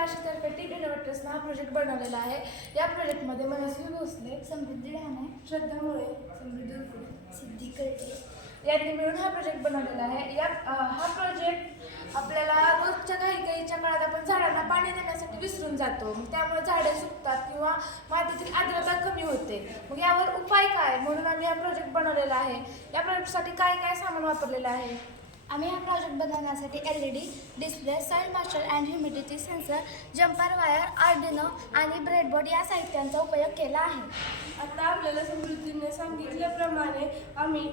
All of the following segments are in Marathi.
नकाशातर्फे टीप इनोव्हेटर्स हा प्रोजेक्ट बनवलेला आहे. या प्रोजेक्टमध्ये मनस्वी भोसले, समृद्धी राहणे, श्रद्धा मुळे, समृद्धी उर्फे, सिद्धी कळते यांनी मिळून हा प्रोजेक्ट बनवलेला आहे. हा प्रोजेक्ट आपल्याला रोजच्या घाईघाईच्या काळात आपण झाडांना पाणी देण्यासाठी विसरून जातो. त्यामुळे झाडे सुकतात किंवा मातीतील आर्द्रता कमी होते. मग यावर उपाय काय म्हणून आम्ही हा प्रोजेक्ट बनवलेला आहे. या प्रोजेक्टसाठी काय काय सामान वापरलेलं आहे? आम्ही हा प्रोजेक्ट बनवण्यासाठी LED display, soil moisture and humidity sensor, jumper wire, Arduino आणि ब्रेडबोर्ड या साहित्यांचा उपयोग केला आहे. आता आपल्याला समृद्धीने सांगितल्याप्रमाणे आम्ही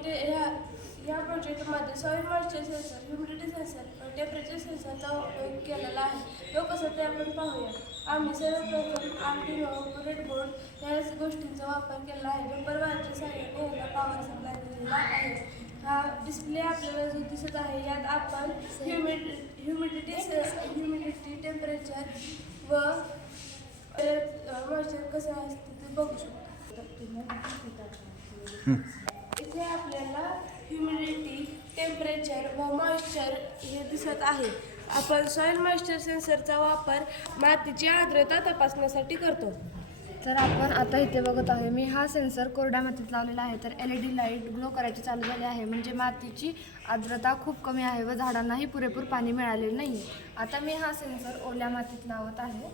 या प्रोजेक्टमध्ये soil moisture sensor, humidity sensor, temperature सेन्सरचा उपयोग केलेला आहे. तो कसं ते आपण पाहूया. आम्ही सर्वप्रथम आर्डिनो, ब्रेडबोर्ड या गोष्टींचा वापर केला आहे. जम्पर वायरच्या सहाय्याने याला पॉवर सप्लाय दिलेला आहे. हा डिस्प्ले आपल्याला जो दिसत आहे यात आपण ह्युमिडिटी, टेम्परेचर व मॉइश्चर कसं असते ते बघू शकतो. इथे आपल्याला ह्युमिडिटी, टेम्परेचर व मॉइश्चर हे दिसत आहे. आपण सॉइल मॉइश्चर सेन्सरचा वापर मातीची आर्द्रता तपासण्यासाठी करतो. तर आपण आता इथे बघत आहे, मी हा सेन्सर कोरड्या मातीत लावलेला आहे. तर LED लाईट ग्लो करायची चालू झाली आहे, म्हणजे मातीची आर्द्रता खूप कमी आहे व झाडांनाही पुरेपूर पाणी मिळालेले नाही. आता मी हा सेन्सर ओल्या मातीत लावत आहे.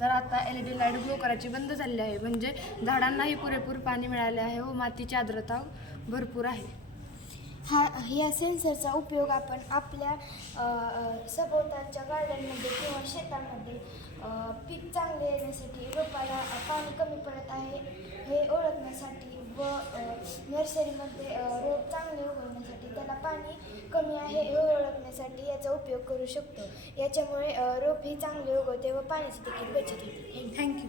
तर आता LED लाईट ग्लो करायची बंद झालेली आहे, म्हणजे झाडांनाही पुरेपूर पाणी मिळाले आहे व मातीची आर्द्रता भरपूर आहे. या सेन्सरचा उपयोग आपण आपल्या सभोवतालच्या गार्डनमध्ये किंवा शेतामध्ये पीक चांगले येण्यासाठी, रोपाला पाणी कमी पडत आहे हे ओळखण्यासाठी व नर्सरीमध्ये रोप चांगले उगवण्यासाठी, त्याला पाणी कमी आहे हे ओळखण्यासाठी याचा उपयोग करू शकतो. याच्यामुळे रोप ही चांगले उगवते व पाण्याची देखील बचत होते. थँक्यू.